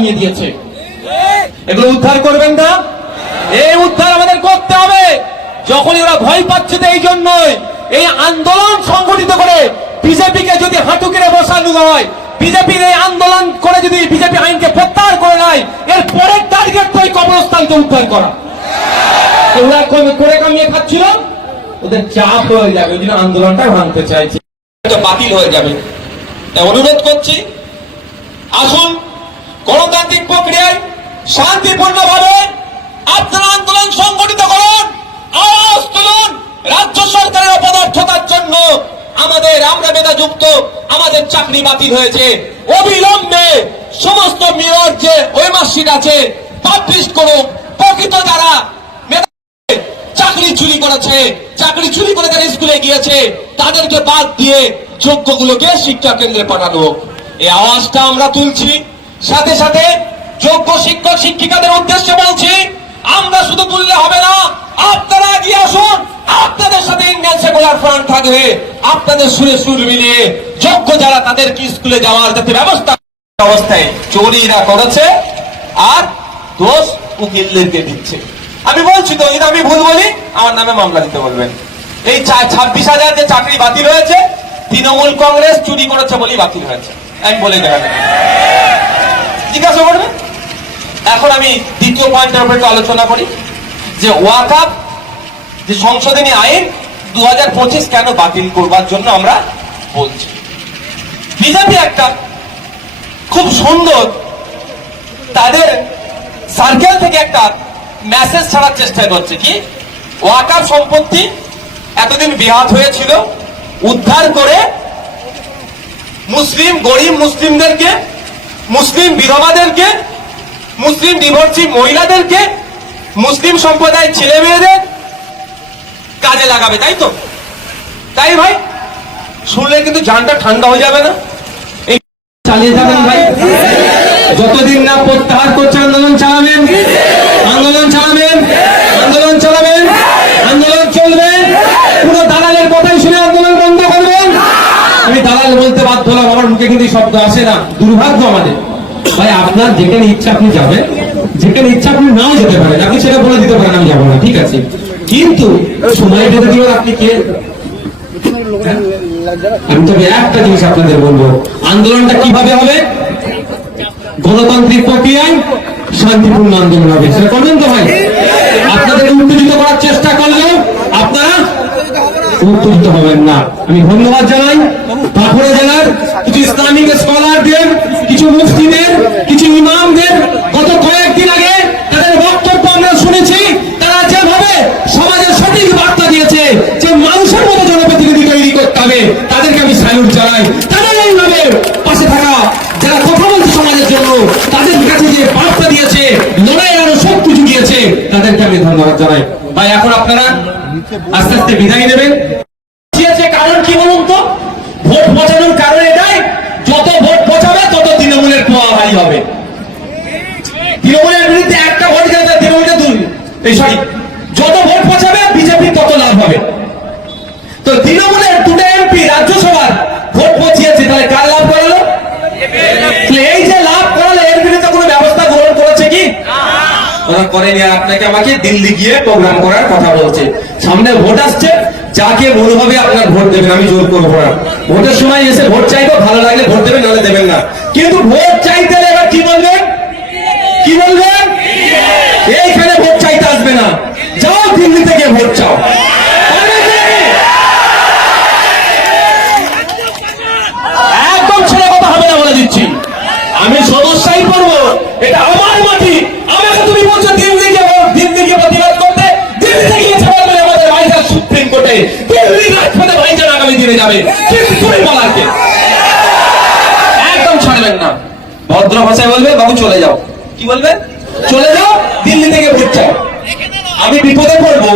বানিয়ে দিয়েছে। এগুলো উদ্ধার করবেন না? এই উদ্ধার আমাদের করতে হবে। যখন ওরা ভয় পাচ্ছে তো এই জন্যই এই আন্দোলন সংগঠিত করে বিজেপিকে যদি হাঁটু কেড়ে বসানো হয়, বিজেপির এই আন্দোলন করে যদি বিজেপি আইনকে প্রত্যাহার করে নেয়, এর পরের টার্গেট তো এই কবরস্থানকে উদ্ধার করা। ওরা করে কামিয়ে খাচ্ছিল। ওদের চাপ হয়ে যাবে। ওই জন্য আন্দোলনটা ভাঙতে চাইছে। বাতিল হয়ে যাবে। অনুরোধ করছি, আসুন। গণতান্ত্রিক প্রক্রিয়ায় শান্তিপূর্ণভাবে আপনারা আন্দোলন সংগঠিত করুন, আওয়াজ তুলুন, রাজ্য সরকারের অপদার্থতার জন্য আমাদের আমরা যুক্ত আমাদের চাকরি বাতিল হয়েছে। অবিলম্বে সমস্ত মেয়র যে মার্কশিট আছে পাবলিশ করুন। প্রকৃত যারা চাকরি চুরি করেছে, চাকরি চুরি করে যারা স্কুলে গিয়েছে, তাদেরকে বাদ দিয়ে যোগ্যগুলোকে শিক্ষা কেন্দ্রে পাঠানো এই আওয়াজটা আমরা তুলছি। সাথে সাথে যোগ্য শিক্ষক, শিক্ষিকাদের উদ্দেশ্যে বলছি, আমরা শুধু তুললে হবে না, আপনারা এগিয়ে আসুন, আপনাদের সাথে ইন্ডিয়ান সেকুলার ফ্রন্ট থাকবে। আপনাদের সুরে সুর মিলিয়ে যোগ্য যারা তাদেরকে স্কুলে যাওয়ার যাতে ব্যবস্থা অবস্থায় চুরিরা করেছে, আর দোষ উকিলদেরকে দিচ্ছে। আমি বলছি তো, যদি আমি ভুল বলি, আমার নামে মামলা দিতে বলবেন। এই ছাব্বিশ হাজার যে চাকরি বাতিল হয়েছে, তৃণমূল কংগ্রেস চুরি করেছে বলেই বাতিল হয়েছে। আমি বলে দেবেন জিজ্ঞাসা করবেন এখন আমি দ্বিতীয় পয়েন্টের উপরে আলোচনা করি। যে ওয়াকাপ যে সংশোধনী আইন দুহাজার পঁচিশ কেন বাতিল করবার জন্য আমরা বলছি। বিজেপি একটা খুব সুন্দর তাদের সার্কেল থেকে একটা মেসেজ ছাড়ার চেষ্টা করছে কি ওয়াকার সম্পত্তি এতদিন বিহাত হয়েছিল, উদ্ধার করে মুসলিম, গরিব মুসলিমদেরকে মুসলিম বিধবাদেরকে, মুসলিম ডিভোর্সি মহিলাদেরকে, মুসলিম সম্প্রদায়ের ছেলে মেয়েদের কাজে লাগাবে, তাই তো? তাই ভাই? শুনলে কিন্তু জানটা ঠান্ডা হয়ে যাবে না। চালিয়ে যাবেন ভাই। যতদিন না প্রত্যাহার করছে আন্দোলন চালাবেন আন্দোলন চালাবেন আন্দোলন চালাবেন আন্দোলন চলবে পুরো দালালের কথাই শুনে আন্দোলন বন্ধ করবেন আমি দালাল বলতে বাধ্য হলাম আমার মুখে কিন্তু এই শব্দ আসে না, দুর্ভাগ্য আমাদের। ভাই, আপনার যেখানে ইচ্ছা আপনি যাবেন, যেখানে ইচ্ছা আপনি নাও যেতে পারেন। আপনি সেটা বলে দিতে পারেন, আমি যাব না, ঠিক আছে? কিন্তু সময় বেঁধে দিবেন আপনি কে? আমি তবে একটা জিনিস আপনাদের বলব। আন্দোলনটা কীভাবে হবে? গণতান্ত্রিক প্রক্রিয়ায় শান্তিপূর্ণ আন্দোলন হবে। সেটা করবেন তো ভাই? আপনাদের উত্তেজিত করার চেষ্টা করলেও আপনারা উত্তেজিত হবেন না। আমি ধন্যবাদ জানাই। বাঁকুড়া জেলার কিছু ইসলামিক স্কলারদের, কিছু মুফতিদের, কিছু ইমামদের, গত কয়েকদিন আগে তাদের বক্তব্য আমরা শুনেছি, তারা যেভাবে সমাজের সঠিক বার্তা দিয়েছে যে মানুষের মতো জনপ্রতিনিধি তৈরি করতে হবে, তাদেরকে আমি স্যালুট জানাই। তাদের এইভাবে পাশে থাকা যারা কথা বলছে সমাজের জন্য, তাদের কাছে যে বার্তা দিয়েছে লড়াই আরও শক্তি জুগিয়েছে তাদেরকে আমি ধন্যবাদ জানাই। ভাই, এখন আপনারা আস্তে আস্তে বিদায় নেবেন। কারণ কি বলুন তো? ভোট পচানোর কারণ এটাই যত ভোট পচাবে তত তৃণমূলের পোয়া ভারী হবে। তৃণমূলের বিরুদ্ধে একটা ভোট গেলে তার তৃণমূলের দুই এই সরি যত ভোট পচাবে বিজেপি তত লাভ হবে। তো তৃণমূলের দুটো এমপি রাজ্যসভার ভোট পচিয়েছে তাহলে কার লাভ করালো? এই যে লাভ করালো এর বিরুদ্ধে কোনো ব্যবস্থা গ্রহণ করেছে কি? ওরা করেনি আর আপনাকে আমাকে দিল্লি গিয়ে প্রোগ্রাম করার কথা বলছে। সামনে ভোট আসছে যাকে মনোভাবে আপনার ভোট দেবেন, আমি জোর করব না। ভোটের সময় এসে ভোট চাইব, ভালো লাগলে ভোট দেবেন, নাহলে দেবেন না। কিন্তু ভোট চাইতে এবার কি বলবেন কি বলবেন এইখানে ভোট চাইতে আসবে না। যাও দিল্লি থেকে ভোট চাও। যাবে। একদম ছাড়বেন না। ভদ্র ভাষায় বলবে, বাবু, চলে যাও। কি বলবে? চলে যাও, দিল্লি থেকে ভোট চাও আমি বিপদে পড়ব।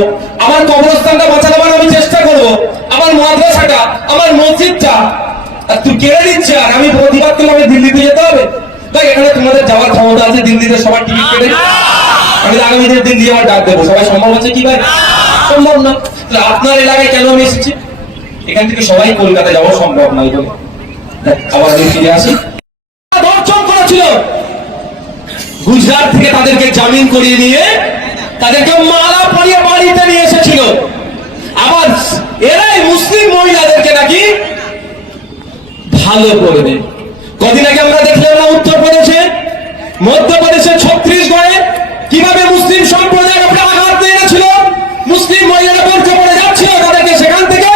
আমার কবরস্থানটা বাঁচানোর আমি চেষ্টা করব। আমার মাদ্রাসা চুপচাপ আর তুই কেড়ে দিচ্ছে আর আমি প্রতিবাদ করলে আমি দিল্লিতে যেতে হবে। তাই এখানে তোমাদের যাওয়ার ক্ষমতা আছে, দিল্লিতে সবার টিকিট কেটে আমি আগামী দিনে দিল্লি যাওয়ার ডাক দেবো। সবাই সম্ভব আছে কি ভাই? সম্ভব না। আপনার এলাকায় কেন আমি এসেছি? এখান থেকে সবাই কলকাতা যাওয়া সম্ভব নয় বলে। আবার আমি ফিরে আসি। দর্শন করেছিল। গুজরাট থেকে তাদেরকে জামিন করিয়ে নিয়ে তাদেরকে মালা পরিয়ে বাড়িতে নিয়ে এসেছিল। আবার এরাই মুসলিম মহিলাদেরকে নাকি ভালো করবে কদিন আগে আমরা দেখলাম না উত্তরপ্রদেশে? মধ্যপ্রদেশে ছত্রিশগড়ে কীভাবে মুসলিম সম্প্রদায়ের উপরে আঘাত দিয়েছিল মুসলিম মহিলারা বলতে পড়ে যাচ্ছিল তাদেরকে সেখান থেকে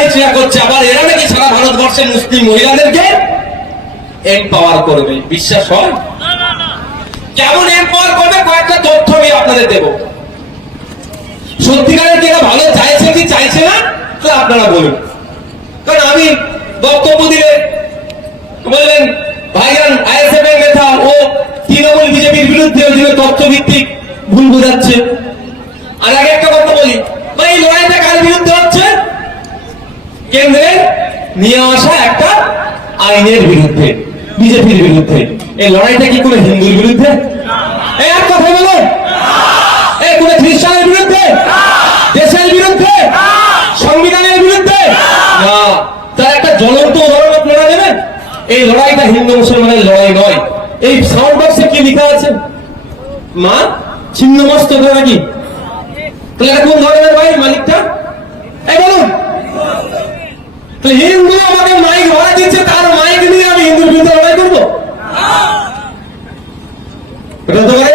হেঁচিয়া করছে। আবার এরা নাকি সারা ভারতবর্ষের মুসলিম মহিলাদেরকে এম্পাওয়ার করবে। বিশ্বাস হয়? কেমন এম্পাওয়ার করবে? কয়েকটা তথ্য আমি আপনাদের সত্যিকারের কি ভালো চাইছে কি চাইছে না, তো আপনারা বলুন। কারণ আমি বক্তব্য দিলে বললেন আইএসএফ এর নেতা ও তৃণমূল বিজেপির বিরুদ্ধে ভুল বোঝাচ্ছে। আর আগে একটা কথা বলি এই লড়াইটা কার বিরুদ্ধে কেন্দ্রে নিয়ে আসা একটা আইনের বিরুদ্ধে, বিজেপির বিরুদ্ধে। এই লড়াইটা কি কোনো হিন্দুর বিরুদ্ধে? এক কথা বলুন এই কোনো খ্রিস্টানের বিরুদ্ধে? দেশের বিরুদ্ধে? সংবিধানের বিরুদ্ধে? না। তার একটা জ্বলন্ত উদাহরণ আপনারা দেবেন। এই লড়াইটা হিন্দু মুসলমানের লড়াই নয়। এই সাউন্ড বক্সে কি লেখা আছে? মা ছিন্ন মস্ত নাকি? তাহলে কোন ধরনের ভাই, মালিকটা এই বলুন তো হিন্দু আমাকে মাইক ভাড়া দিচ্ছে তার মাইক নিয়ে আমি হিন্দুর বিরুদ্ধে লড়াই করব এটা হতে পারে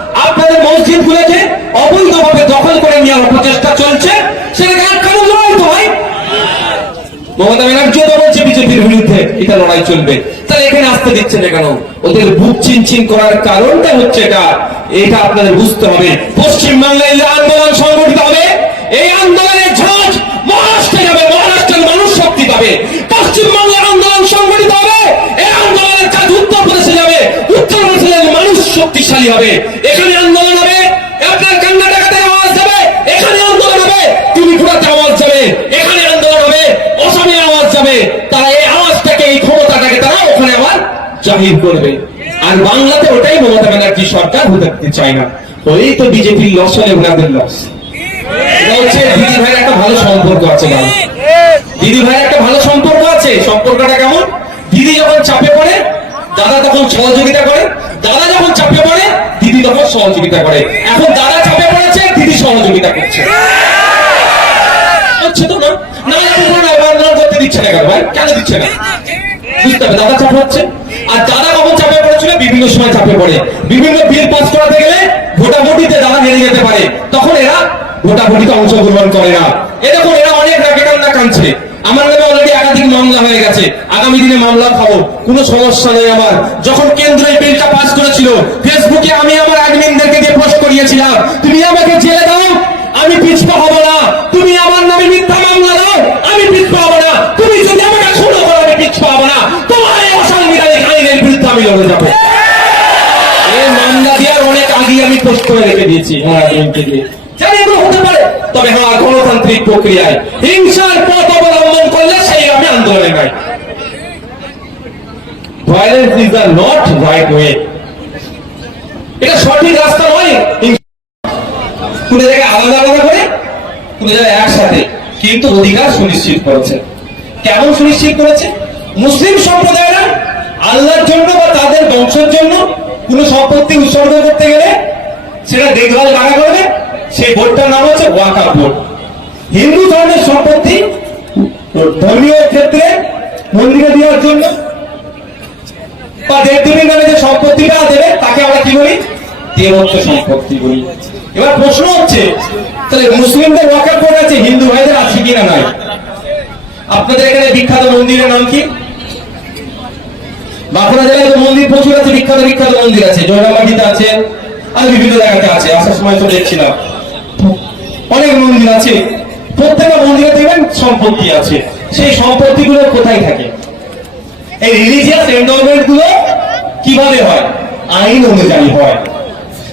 আপনাদের মসজিদ গুলোকে অবৈধভাবে দখল করে নেওয়ার প্রচেষ্টা চলছে। লড়াই তো মমতা তো বলছে, বিজেপির বিরুদ্ধে এটা লড়াই চলবে। তাহলে এখানে আসতে দিচ্ছে না কেন? ওদের বুক চিনচিন করার কারণটা হচ্ছে এটা। এটা আপনাদের বুঝতে হবে। পশ্চিমবাংলায় আন্দোলন সংগঠিত হবে। এই আন্দোলনের ঝাঁজ মহারাষ্ট্রে যাবে। মহারাষ্ট্রের মানুষ শক্তি পাবে। পশ্চিমবঙ্গের আন্দোলন সংগঠিত হবে। এই আন্দোলনের কাজ উত্তরপ্রদেশে যাবে। উত্তরপ্রদেশের মানুষ শক্তিশালী হবে। এখানে আন্দোলন হবে। আপনার কর্ণাটকাতে আওয়াজ যাবে। এখানে আন্দোলন হবে। ত্রিপুরাতে আওয়াজ যাবে। এখানে আন্দোলন হবে। অসমে আওয়াজ যাবে। তারা এই আওয়াজটাকে, এই ক্ষমতাটাকে তারা ওখানে আবার জাহির করবে। আর বাংলাতে ওটাই মমতা ব্যানার্জি সরকার হতে দিতে চায় না। ওই তো বিজেপির লস হলে ওনাদের লস হচ্ছে দিদি ভাইয়ের একটা ভালো সম্পর্ক আছে দিদি ভাইয়ের একটা ভালো সম্পর্ক আছে। সম্পর্কটা কেমন? দিদি যখন চাপে পড়ে দাদা তখন সহযোগিতা করে, দাদা যখন চাপে পড়ে, দিদি তখন সহযোগিতা করে। এখন দাদা চাপে পড়েছে, দিদি সহযোগিতা করছে। হচ্ছে তো না? না করতে দিচ্ছে না কেন ভাই? কেন দিচ্ছে না? বুঝতে হবে দাদা চাপ হচ্ছে আর দাদা কখন চাপে পড়েছিল? বিভিন্ন সময় চাপে পড়ে। বিভিন্ন বিল পাস করাতে গেলে ভোটাভুটিতে দাদা হেরে যেতে পারে। তখন এরা ভোটাভুটিতে অংশগ্রহণ করে না। এরকম এরা অনেক নাকে কান্না কাঁদছে। আমার নামে অলরেডি একাধিক মামলা হয়ে গেছে। আগামী দিনে মামলা খাব। কোনো সমস্যা নেই আমার। যখন কেন্দ্র এই বিলটা পাস করেছিল ফেসবুকে আমি আমার অ্যাডমিনদেরকে দিয়ে পোস্ট করিয়েছিলাম। তুমি আমাকে জেলে দাও, আমি পিছপা হব না। তুমি আমার নামে মিথ্যা মামলা দাও, আমি পিছপা হব না। তুমি যদি আমাকে খুনো করো, আমি পিছপা হব না। তোমার এই অসাংবিধানিক আইনের বিরুদ্ধে আমি লড়ে যাব। এই মামলা দেওয়ার অনেক আগে আমি পোস্ট করে রেখে দিয়েছি। দিয়ে জানি এগুলো হতে পারে। তবে হ্যাঁ গণতান্ত্রিক প্রক্রিয়ায় হিংসার আন্দোলনে নাই। Violence is the not right way এটা সঠিক রাস্তা নয়। কোনো জায়গায় আলাদা আলাদা করে, কোনো জায়গায় একসাথে। কিন্তু অধিকার সুনিশ্চিত করেছে। কেমন সুনিশ্চিত করেছে? মুসলিম সম্প্রদায়রা আল্লাহর জন্য বা তাদের বংশের জন্য কোনো সম্পত্তি উৎসর্গ করতে গেলে সেটা দেখভাল কারা করবে। সেই বোর্ডটার নাম হচ্ছে ওয়াকা বোর্ড। হিন্দু ধর্মের সম্পত্তি ধর্মীয় ক্ষেত্রে মন্দিরে দেওয়ার জন্য বা দেবদেবীর নামে যে সম্পত্তিটা দেবে, তাকে আমরা কি বলি? দেবত্ব সম্পত্তি বলি। এবার প্রশ্ন হচ্ছে, তাহলে মুসলিমদের ওয়াকার বোর্ড আছে, হিন্দু ভাইদের আছে কিনা নাই? আপনাদের এখানে বিখ্যাত মন্দিরের নাম কি? বাঁকুড়া জেলায় তো মন্দির প্রচুর আছে, বিখ্যাত বিখ্যাত মন্দির আছে, জয়রামবাটিতে আছে, আর বিভিন্ন জায়গাতে আছে, আসার সময় তো দেখছিলাম। অনেক মন্দির আছে। প্রত্যেকটা মন্দিরে দেখবেন সম্পত্তি আছে। সেই সম্পত্তিগুলো কোথায় থাকে? এই রিলিজিয়াস এন্ডোমেন্টগুলো কীভাবে হয়? আইন অনুযায়ী হয়।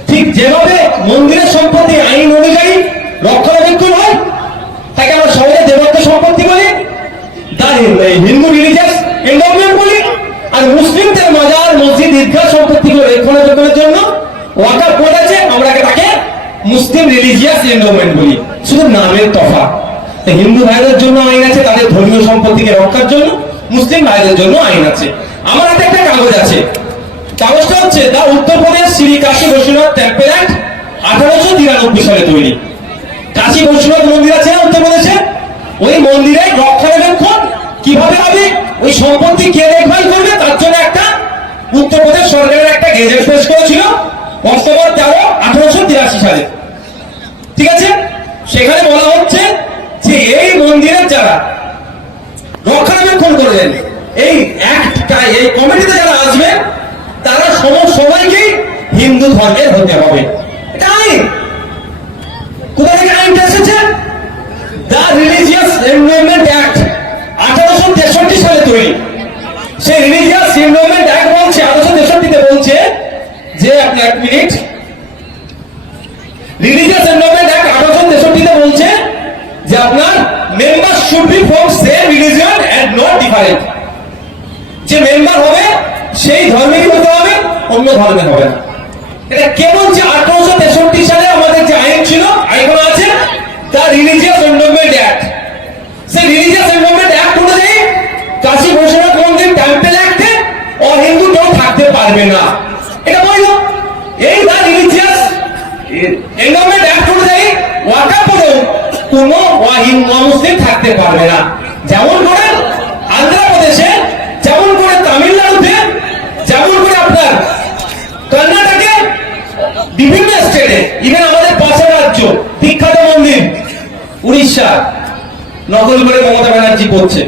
ঠিক যেভাবে মন্দিরের সম্পত্তি আইন অনুযায়ী রক্ষণাবেক্ষণ হয়, তাকে আমরা সবাই দেবত্ব সম্পত্তি বলি হিন্দু রিলিজিয়াস এন্ডোমেন্ট বলি, আর মুসলিমদের মাজার, মসজিদ, ঈদগাহ সম্পত্তিগুলো রক্ষণাবেক্ষণের জন্য ওয়াকার কোড আছে আমরা তাকে মুসলিম রিলিজিয়াস এন্ডোমেন্ট বলি শুধু নামের তফাৎ। তো হিন্দু ভাইদের জন্য আইন আছে, তাদের ধর্মীয় সম্পত্তিকে রক্ষার জন্য, মুসলিম ভাইদের জন্য আইন আছে। আমার হাতে একটা কাগজ আছে। কাগজটা হচ্ছে the Uttar Pradesh Shri Kashi Vishwanath temple act আঠারোশো তিরানব্বই সালে তৈরি। কাশী বৈশ্বনাথ মন্দির আছে না উত্তরপ্রদেশে ওই মন্দিরে রক্ষণাবেক্ষণ কীভাবে হবে? ওই সম্পত্তি কে দেখভাল করবে? তার জন্য একটা উত্তরপ্রদেশ সরকারের একটা গেজেট পেশ করেছিল, অক্টোবর তেরো, আঠারোশো তিরাশি সালে। ঠিক আছে? সেখানে বলা হচ্ছে যে এই মন্দিরের যারা রক্ষণাবেক্ষণ করবেন এই অ্যাক্ট এই কমিটিতে যারা আসবে, তারা সম, সবাইকেই হিন্দু ধর্মের হতে হবে। এটা আইন। কোথা থেকে আইনটা এসেছে? দ্য রিলিজিয়াস এনভায়রনমেন্ট অ্যাক্ট আঠারোশো তেষট্টি সালে তৈরি। সেই রিলিজিয়াস এনভায়রনমেন্ট অ্যাক্ট বলছে, আঠারোশো তেষট্টিতে বলছে যে আপনি এক মিনিট রিলিজিয়াস এনভায়রনমেন্ট অ্যাক্ট আঠারোশো তেষট্টিতে বলছে should be from same religion and not different যে মেম্বার হবে, সেই ধর্মের এটা আঠারোশো তেষট্টি সালে আমাদের যে আইন ছিল, আইন আছে দ্য রিলিজিয়াস এনভায়রনমেন্ট অ্যাক্ট সেই রিলিজিয়াস এনভায়রনমেন্ট অ্যাক্ট অনুযায়ী কাশী বৈশ্বনাথ মন্দির টেম্পেল অ্যাক্টে অহিন্দু কেউ থাকতে পারবে না। এটা বলল। এই মুসলিম থাকতে পারবে না। যেমন করে আন্ধ্রপ্রদেশে, যেমন করে তামিলনাড়ুতে, যেমন করে আপনার কর্ণাটকে, বিভিন্ন স্টেটে ইভেন আমাদের পাশের রাজ্য, বিখ্যাত মন্দির, উড়িষ্যা, নকল করে মমতা ব্যানার্জি করছে।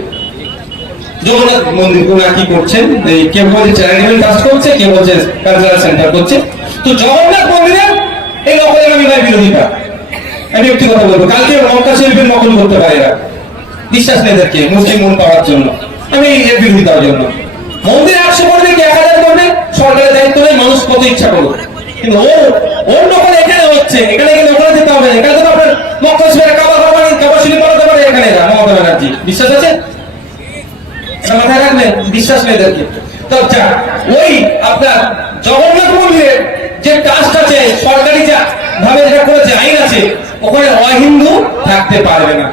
জগন্নাথ মন্দির কি করছেন কেউ বলছে চ্যারিটেবল করছে, কেউ বলছে কালচারাল সেন্টার করছে। তো জগন্নাথ এই নকলের আমি ভাই বিরোধিতা আমি একটি কথা বলব কালকে মক্কা শিল্পীর নকল করতে পারে না। বিশ্বাস এদেরকে মুসলিম মন পাওয়ার জন্য। আমি এর বিরোধিতার জন্য। মন্দির একশো করবে কি এক হাজার করবে? সরকারের দায়িত্ব নেই মানুষ কত ইচ্ছা করবে কিন্তু ও ওর নকল এখানে হচ্ছে। এখানে কি নকলে দিতে হবে এখানে তো আপনার মক্কা শিল্পের কাবা কাবা কাবা শিল্প করাতে পারে এখানে এরা, মমতা ব্যানার্জি। বিশ্বাস আছে? মাথায় রাখবেন বিশ্বাস এদেরকে। তো আচ্ছা ওই আপনার জগন্নাথ মন্দিরের যে কাস্ট আছে, সরকারি যা ভাবে যেটা করেছে, আইন আছে, ওখানে অহিন্দু থাকতে পারবে না।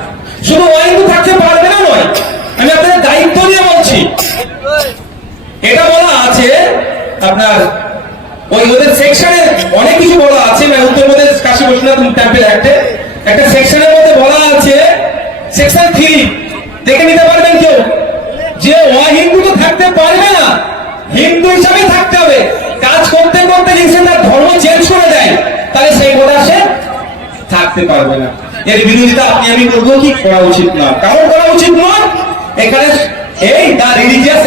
শুধু অহিন্দু থাকতে পারবে না নয়, আমি আপনাদের দায়িত্ব নিয়ে বলছি। এটা বলা আছে, আপনার ওই ওদের সেকশনে অনেক কিছু বলা আছে মানে উত্তরপ্রদেশ কাশী বৈশ্বনাথ টেম্পল অ্যাক্টে একটা সেকশনের মধ্যে বলা আছে সেকশন থ্রি দেখে নিতে পারবেন কেউ। যে অহিন্দু তো থাকতে পারবে না, হিন্দু হিসাবে থাকতে হবে। কাজ করতে করতে যদি তার ধর্ম চেঞ্জ করে দেয়। তাহলে সেই কথা সে থাকতে পারবে না। এর বিরোধিতা আপনি আমি বলব কি? করা উচিত না কারণ করা উচিত নয়। এখানে এই দা রিলিজিয়াস